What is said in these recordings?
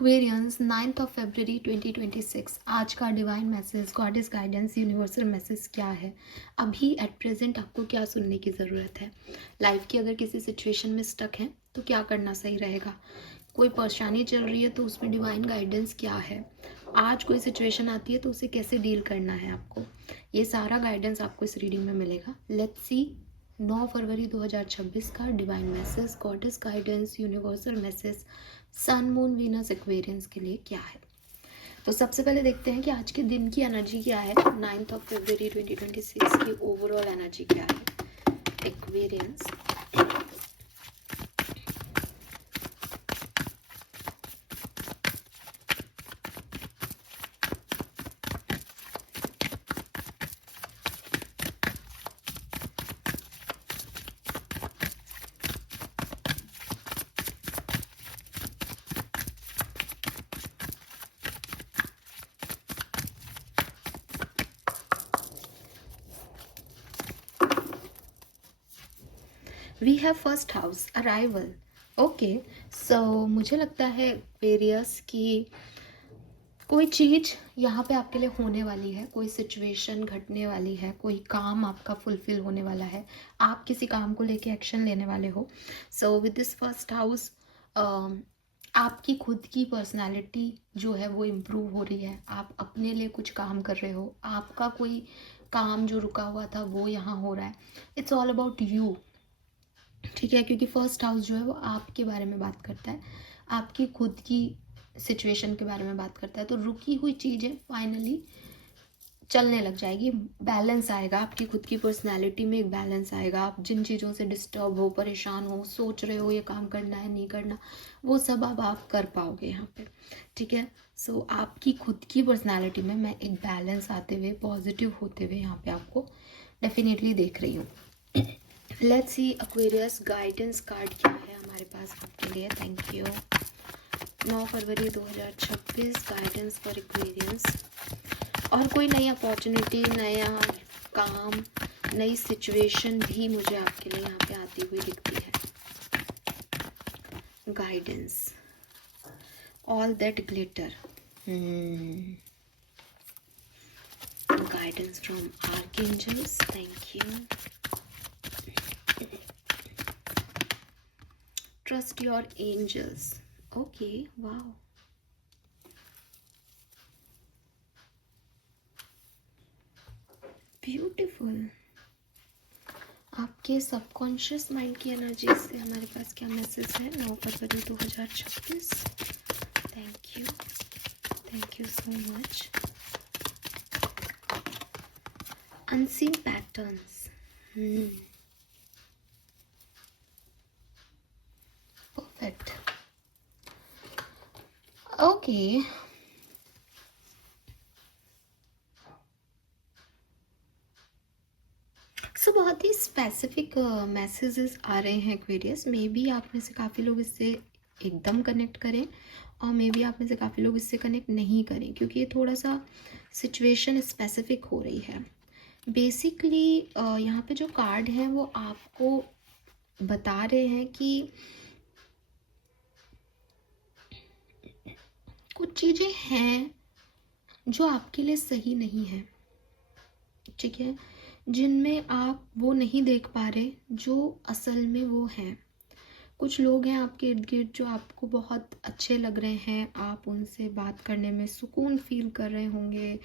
Aquarians 9th of February 2026 आज का divine message, goddess guidance, universal message क्या है? अभी एट प्रेजेंट आपको क्या सुनने की ज़रूरत है? लाइफ की अगर किसी सिचुएशन में स्टक है तो क्या करना सही रहेगा? कोई परेशानी चल रही है तो उसमें डिवाइन गाइडेंस क्या है? आज कोई सिचुएशन आती है तो उसे कैसे डील करना है आपको? ये सारा गाइडेंस आपको इस रीडिंग में मिलेगा। लेट्स सी 9 फरवरी 2026 का divine message, goddess guidance, universal message sun moon Venus Aquarians के लिए क्या है। तो सबसे पहले देखते हैं कि आज के दिन की एनर्जी क्या है। 9th ऑफ फरवरी 2026 की ओवरऑल एनर्जी क्या है Aquarians. We have first house arrival. Okay, so मुझे लगता है वेरियस की कोई चीज़ यहाँ पे आपके लिए होने वाली है, कोई सिचुएशन घटने वाली है, कोई काम आपका फुलफिल होने वाला है, आप किसी काम को लेके एक्शन लेने वाले हो। So with this first house आपकी खुद की पर्सनालिटी जो है वो इम्प्रूव हो रही है। आप अपने लिए कुछ काम कर रहे हो, आपका कोई काम जो रुका हुआ था वो यहाँ हो रहा है। इट्स ऑल अबाउट यू, ठीक है, क्योंकि फर्स्ट हाउस जो है वो आपके बारे में बात करता है, आपकी खुद की सिचुएशन के बारे में बात करता है। तो रुकी हुई चीज़ें फाइनली चलने लग जाएगी, बैलेंस आएगा, आपकी खुद की पर्सनालिटी में एक बैलेंस आएगा। आप जिन चीज़ों से डिस्टर्ब हो, परेशान हो, सोच रहे हो ये काम करना है नहीं करना, वो सब अब आप कर पाओगे यहाँ पे, ठीक है। सो आपकी खुद की पर्सनालिटी में मैं एक बैलेंस आते हुए, पॉजिटिव होते हुए यहाँ पे आपको डेफिनेटली देख रही हूँ। Let's see Aquarius guidance card क्या है हमारे पास आपके लिए। Thank you. 9 फरवरी 2026 गाइडेंस फॉर एक्वेरियंस। और कोई नई अपॉर्चुनिटी, नया काम, नई सिचुएशन भी मुझे आपके लिए यहाँ पे आती हुई दिखती है। Guidance, all that glitter, guidance from archangels. Thank you. Trust your angels. Okay, wow. Beautiful. आपके सबकॉन्शियस माइंड की एनर्जी से हमारे पास क्या मैसेज है 9 फरवरी 2026। Thank you so much. Unseen patterns, perfect. Okay, so बहुत ही स्पेसिफिक मैसेजेस आ रहे हैं एक्वेरियस। मे बी आप में से काफ़ी लोग इससे एकदम कनेक्ट करें और मे बी आप में से काफ़ी लोग इससे कनेक्ट नहीं करें, क्योंकि ये थोड़ा सा सिचुएशन स्पेसिफिक हो रही है। बेसिकली यहाँ पे जो कार्ड हैं वो आपको बता रहे हैं कि कुछ चीज़ें हैं जो आपके लिए सही नहीं है, ठीक है, जिनमें आप वो नहीं देख पा रहे जो असल में वो हैं। कुछ लोग हैं आपके इर्द गिर्द जो आपको बहुत अच्छे लग रहे हैं, आप उनसे बात करने में सुकून फील कर रहे होंगे,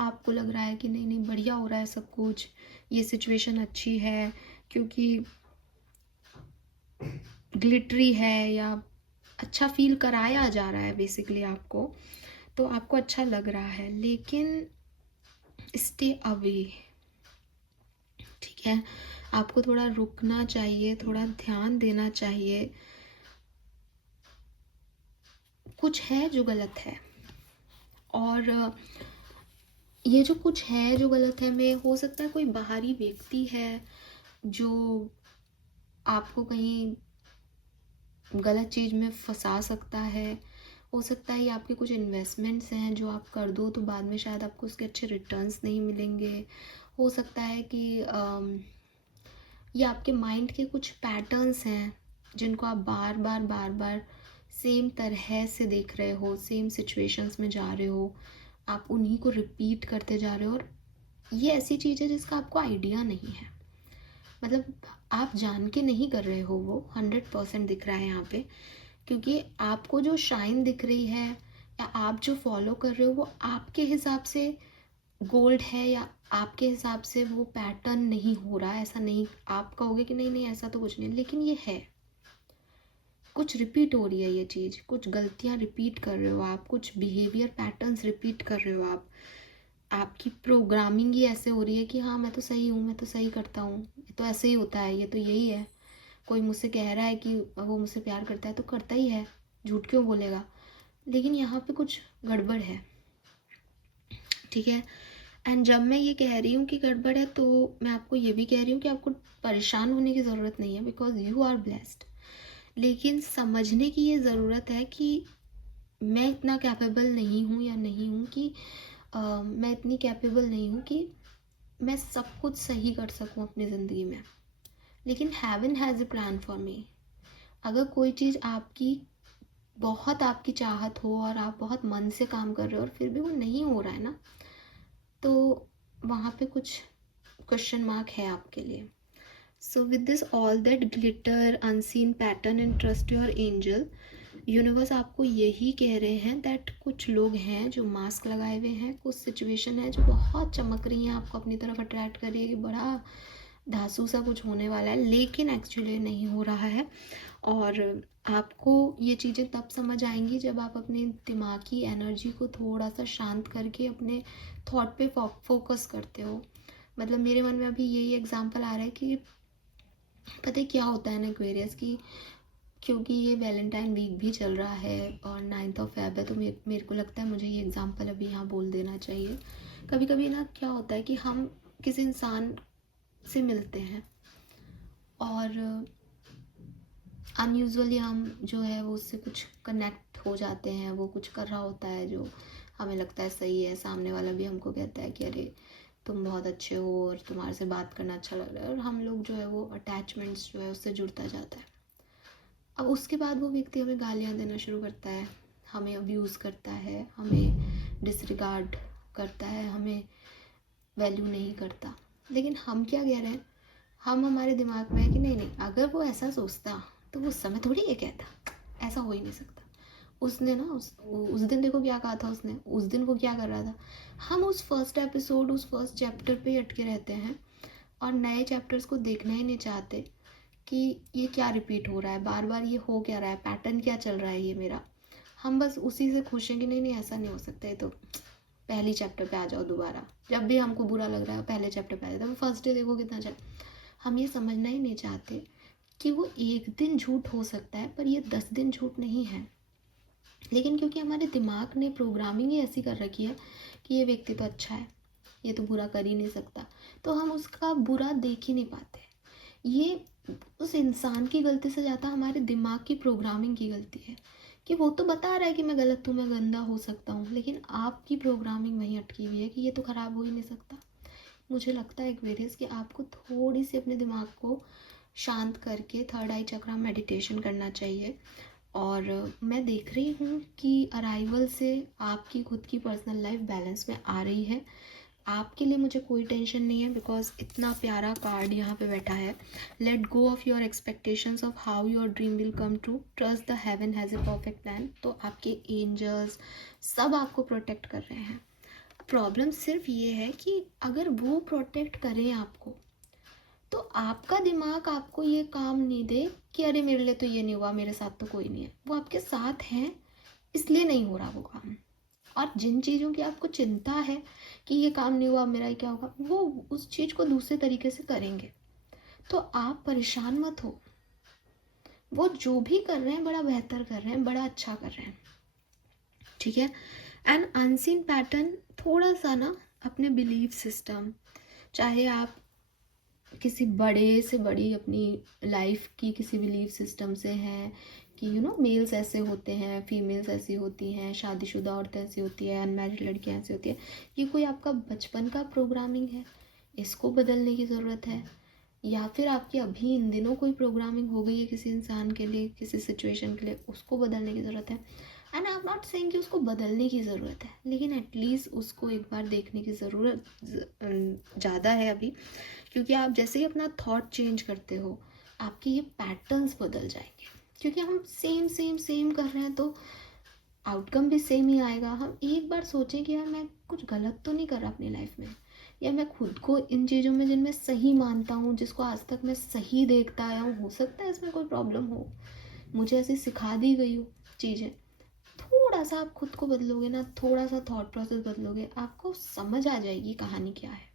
आपको लग रहा है कि नहीं नहीं बढ़िया हो रहा है सब कुछ, ये सिचुएशन अच्छी है क्योंकि ग्लिटरी है या अच्छा फील कराया जा रहा है बेसिकली आपको, तो आपको अच्छा लग रहा है। लेकिन स्टे अवे, ठीक है, आपको थोड़ा रुकना चाहिए, थोड़ा ध्यान देना चाहिए। कुछ है जो गलत है, और ये जो कुछ है जो गलत है में हो सकता है कोई बाहरी व्यक्ति है जो आपको कहीं गलत चीज़ में फंसा सकता है। हो सकता है ये आपके कुछ इन्वेस्टमेंट्स हैं जो आप कर दो तो बाद में शायद आपको उसके अच्छे रिटर्न्स नहीं मिलेंगे। हो सकता है कि ये आपके माइंड के कुछ पैटर्न्स हैं जिनको आप बार बार सेम तरह से देख रहे हो, सेम सिचुएशंस में जा रहे हो, आप उन्हीं को रिपीट करते जा रहे हो, और ये ऐसी चीज़ है जिसका आपको आइडिया नहीं है। मतलब आप जान के नहीं कर रहे हो, वो 100% दिख रहा है यहाँ पे, क्योंकि आपको जो शाइन दिख रही है या आप जो फॉलो कर रहे हो वो आपके हिसाब से गोल्ड है, या आपके हिसाब से वो पैटर्न नहीं हो रहा है। ऐसा नहीं आप कहोगे कि नहीं नहीं ऐसा तो कुछ नहीं, लेकिन ये है, कुछ रिपीट हो रही है ये चीज़, कुछ गलतियाँ रिपीट कर रहे हो आप, कुछ बिहेवियर पैटर्न्स रिपीट कर रहे हो आप, आपकी प्रोग्रामिंग ही ऐसे हो रही है कि हाँ मैं तो सही हूँ, मैं तो सही करता हूँ, ये तो ऐसे ही होता है, ये तो यही है। कोई मुझसे कह रहा है कि वो मुझसे प्यार करता है तो करता ही है, झूठ क्यों बोलेगा। लेकिन यहाँ पे कुछ गड़बड़ है, ठीक है। एंड जब मैं ये कह रही हूँ कि गड़बड़ है, तो मैं आपको ये भी कह रही हूँ कि आपको परेशान होने की ज़रूरत नहीं है, बिकॉज यू आर ब्लेस्ड। लेकिन समझने की ये ज़रूरत है कि मैं इतना कैपेबल नहीं हूँ, या नहीं हूँ कि मैं इतनी कैपेबल नहीं हूँ कि मैं सब कुछ सही कर सकूँ अपनी ज़िंदगी में। लेकिन heaven has a plan for me. अगर कोई चीज़ आपकी बहुत आपकी चाहत हो और आप बहुत मन से काम कर रहे हो और फिर भी वो नहीं हो रहा है ना, तो वहाँ पे कुछ क्वेश्चन मार्क है आपके लिए। So with this all that glitter unseen pattern and trust your angel, universe आपको यही कह रहे हैं दैट कुछ लोग हैं जो मास्क लगाए हुए हैं, कुछ सिचुएशन है जो बहुत चमक रही हैं, आपको अपनी तरफ अट्रैक्ट कर रही है कि बड़ा धांसू सा कुछ होने वाला है, लेकिन एक्चुअली नहीं हो रहा है। और आपको ये चीज़ें तब समझ आएंगी जब आप अपने दिमाग की एनर्जी को थोड़ा सा शांत करके अपने थॉट पे फोकस करते हो। मतलब मेरे मन में अभी यही एग्जांपल आ रहा है कि पता है क्या होता है ना एक्वेरियस की, क्योंकि ये वैलेंटाइन वीक भी चल रहा है और 9 फ़रवरी है, तो मेरे को लगता है मुझे ये एग्जांपल अभी यहाँ बोल देना चाहिए। कभी कभी ना क्या होता है कि हम किसी इंसान से मिलते हैं और अनयूजुअली हम जो है वो उससे कुछ कनेक्ट हो जाते हैं, वो कुछ कर रहा होता है जो हमें लगता है सही है, सामने वाला भी हमको कहता है कि अरे तुम बहुत अच्छे हो और तुम्हारे से बात करना अच्छा लग रहा है, और हम लोग जो है वो अटैचमेंट्स जो है उससे जुड़ता जाता है। अब उसके बाद वो व्यक्ति हमें गालियाँ देना शुरू करता है, हमें अब्यूज़ करता है, हमें डिसरिगार्ड करता है, हमें वैल्यू नहीं करता। लेकिन हम क्या कह रहे हैं, हम हमारे दिमाग में है कि नहीं नहीं, अगर वो ऐसा सोचता तो वो उस समय थोड़ी ये कहता, ऐसा हो ही नहीं सकता। उसने ना उस दिन देखो क्या कहा था उसने, उस दिन वो क्या कर रहा था। हम उस फर्स्ट एपिसोड, उस फर्स्ट चैप्टर पे ही अटके रहते हैं और नए चैप्टर्स को देखना ही नहीं चाहते कि ये क्या रिपीट हो रहा है, बार बार ये हो क्या रहा है, पैटर्न क्या चल रहा है ये मेरा। हम बस उसी से खुश हैं कि नहीं नहीं ऐसा नहीं हो सकता, ये तो पहली चैप्टर पे आ जाओ दोबारा। जब भी हमको बुरा लग रहा है पहले चैप्टर पे आ जाता है, वो फर्स्ट डे देखो कितना चल। हम ये समझना ही नहीं चाहते कि वो एक दिन झूठ हो सकता है पर ये 10 दिन झूठ नहीं है। लेकिन क्योंकि हमारे दिमाग ने प्रोग्रामिंग ही ऐसी कर रखी है कि ये व्यक्ति तो अच्छा है, ये तो बुरा कर ही नहीं सकता, तो हम उसका बुरा देख ही नहीं पाते। ये उस इंसान की गलती से ज़्यादा हमारे दिमाग की प्रोग्रामिंग की गलती है कि वो तो बता रहा है कि मैं गलत हूँ, मैं गंदा हो सकता हूँ, लेकिन आपकी प्रोग्रामिंग वहीं अटकी हुई है कि ये तो ख़राब हो ही नहीं सकता। मुझे लगता है एक्वेरियस कि आपको थोड़ी सी अपने दिमाग को शांत करके थर्ड आई चक्रा मेडिटेशन करना चाहिए। और मैं देख रही हूँ कि अराइवल से आपकी खुद की पर्सनल लाइफ बैलेंस में आ रही है। आपके लिए मुझे कोई टेंशन नहीं है, बिकॉज इतना प्यारा कार्ड यहाँ पे बैठा है, let go of your expectations of how your dream will come true, trust the haven has a perfect plan. तो आपके एंजल्स सब आपको प्रोटेक्ट कर रहे हैं। प्रॉब्लम सिर्फ ये है कि अगर वो प्रोटेक्ट करें आपको, तो आपका दिमाग आपको ये काम नहीं दे कि अरे मेरे लिए तो ये नहीं हुआ, मेरे साथ तो कोई नहीं है। वो आपके साथ हैं इसलिए नहीं हो रहा वो काम। और जिन चीज़ों की आपको चिंता है कि ये काम नहीं हुआ मेरा ही क्या होगा, वो उस चीज़ को दूसरे तरीके से करेंगे। तो आप परेशान मत हो, वो जो भी कर रहे हैं बड़ा बेहतर कर रहे हैं, बड़ा अच्छा कर रहे हैं, ठीक है। एंड अनसीन पैटर्न, थोड़ा सा ना अपने बिलीफ सिस्टम, चाहे आप किसी बड़े से बड़ी अपनी लाइफ की किसी बिलीफ सिस्टम से हैं कि मेल्स ऐसे होते हैं, फीमेल्स ऐसी होती हैं, शादीशुदा औरतें ऐसी होती है, अनमैरिड लड़कियां ऐसी होती है, ये कोई आपका बचपन का प्रोग्रामिंग है, इसको बदलने की ज़रूरत है। या फिर आपकी अभी इन दिनों कोई प्रोग्रामिंग हो गई है किसी इंसान के लिए, किसी सिचुएशन के लिए, उसको बदलने की ज़रूरत है। And I am not saying कि उसको बदलने की ज़रूरत है, लेकिन एटलीस्ट उसको एक बार देखने की ज़रूरत ज़्यादा है अभी, क्योंकि आप जैसे ही अपना थॉट चेंज करते हो आपके ये पैटर्न्स बदल जाएंगे। क्योंकि हम सेम सेम सेम कर रहे हैं तो आउटकम भी सेम ही आएगा। हम एक बार सोचें कि यार मैं कुछ गलत तो नहीं कर रहा अपनी लाइफ में, या मैं खुद को इन चीज़ों में जिनमें सही मानता हूँ, जिसको आज तक मैं सही देखता आया हूँ, हो सकता है इसमें कोई प्रॉब्लम हो, मुझे ऐसे सिखा दी गई हो चीज़ें। थोड़ा सा आप खुद को बदलोगे ना, थोड़ा सा थॉट प्रोसेस बदलोगे, आपको समझ आ जाएगी कहानी क्या है।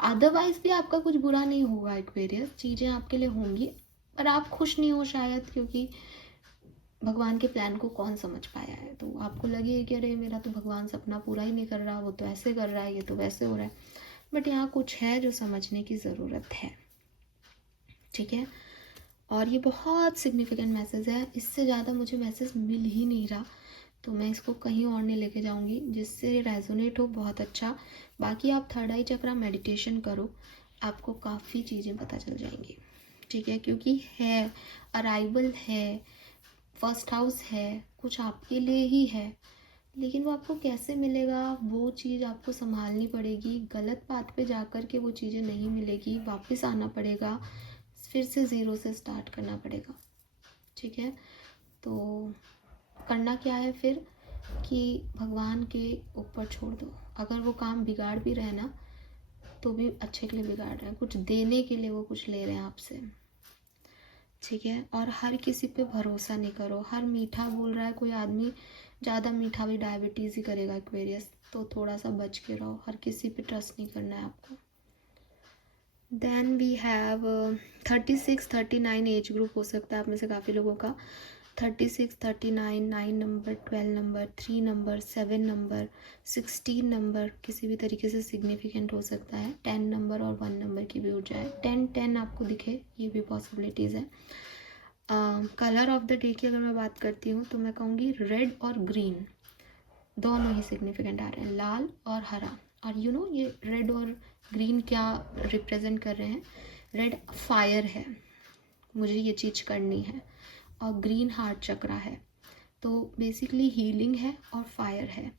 अदरवाइज भी आपका कुछ बुरा नहीं होगा, एक्वेरियस चीज़ें आपके लिए होंगी, पर आप खुश नहीं हो शायद, क्योंकि भगवान के प्लान को कौन समझ पाया है। तो आपको लगे कि अरे मेरा तो भगवान सपना पूरा ही नहीं कर रहा, वो तो ऐसे कर रहा है, ये तो वैसे हो रहा है। बट यहाँ कुछ है जो समझने की ज़रूरत है, ठीक है। और ये बहुत सिग्निफिकेंट मैसेज है, इससे ज़्यादा मुझे मैसेज मिल ही नहीं रहा, तो मैं इसको कहीं और नहीं लेके जाऊँगी। जिससे रेजोनेट हो बहुत अच्छा। बाकी आप थर्ड आई चक्रा मेडिटेशन करो, आपको काफ़ी चीज़ें पता चल जाएंगी, ठीक है। क्योंकि है, अराइवल है, फर्स्ट हाउस है, कुछ आपके लिए ही है, लेकिन वो आपको कैसे मिलेगा वो चीज़ आपको संभालनी पड़ेगी। गलत बात पे जाकर के वो चीज़ें नहीं मिलेगी, वापस आना पड़ेगा, फिर से ज़ीरो से स्टार्ट करना पड़ेगा, ठीक है। तो करना क्या है फिर कि भगवान के ऊपर छोड़ दो। अगर वो काम बिगाड़ भी रहे ना तो भी अच्छे के लिए बिगाड़ रहे हैं, कुछ देने के लिए वो कुछ ले रहे हैं आपसे, ठीक है। और हर किसी पे भरोसा नहीं करो। हर मीठा बोल रहा है कोई आदमी, ज़्यादा मीठा भी डायबिटीज़ ही करेगा एक्वेरियस, तो थोड़ा सा बच के रहो, हर किसी पे ट्रस्ट नहीं करना है आपको। Then we have 36 39 age group हो सकता है आप में से काफ़ी लोगों का। 36 39 9 number 12 number 3 number 7 number 16 number किसी भी तरीके से सिग्निफिकेंट हो सकता है। 10 नंबर और 1 नंबर की भी ऊर्जा है। 10 आपको दिखे, ये भी पॉसिबिलिटीज़ है। कलर ऑफ द डे की अगर मैं बात करती हूँ तो मैं कहूँगी रेड और ग्रीन दोनों ही सिग्निफिकेंट आ रहे हैं, लाल और हरा। और यू नो ये रेड और ग्रीन क्या रिप्रेजेंट कर रहे हैं? रेड फायर है, मुझे ये चीज़ करनी है, और ग्रीन हार्ट चक्रा है, तो बेसिकली हीलिंग है और फायर है,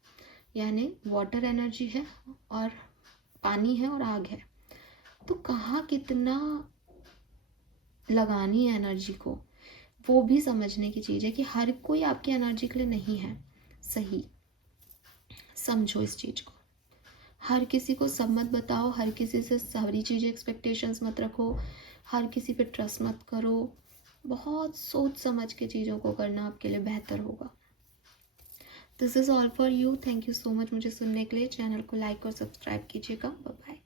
यानी वाटर एनर्जी है और पानी है और आग है। तो कहाँ कितना लगानी है एनर्जी को, वो भी समझने की चीज़ है कि हर कोई आपकी एनर्जी के लिए नहीं है सही। समझो इस चीज़ को, हर किसी को सब मत बताओ, हर किसी से सारी चीज़ें एक्सपेक्टेशंस मत रखो, हर किसी पे ट्रस्ट मत करो। बहुत सोच समझ के चीज़ों को करना आपके लिए बेहतर होगा। This is all for you. Thank you so much मुझे सुनने के लिए। चैनल को लाइक और सब्सक्राइब कीजिएगा। Bye bye.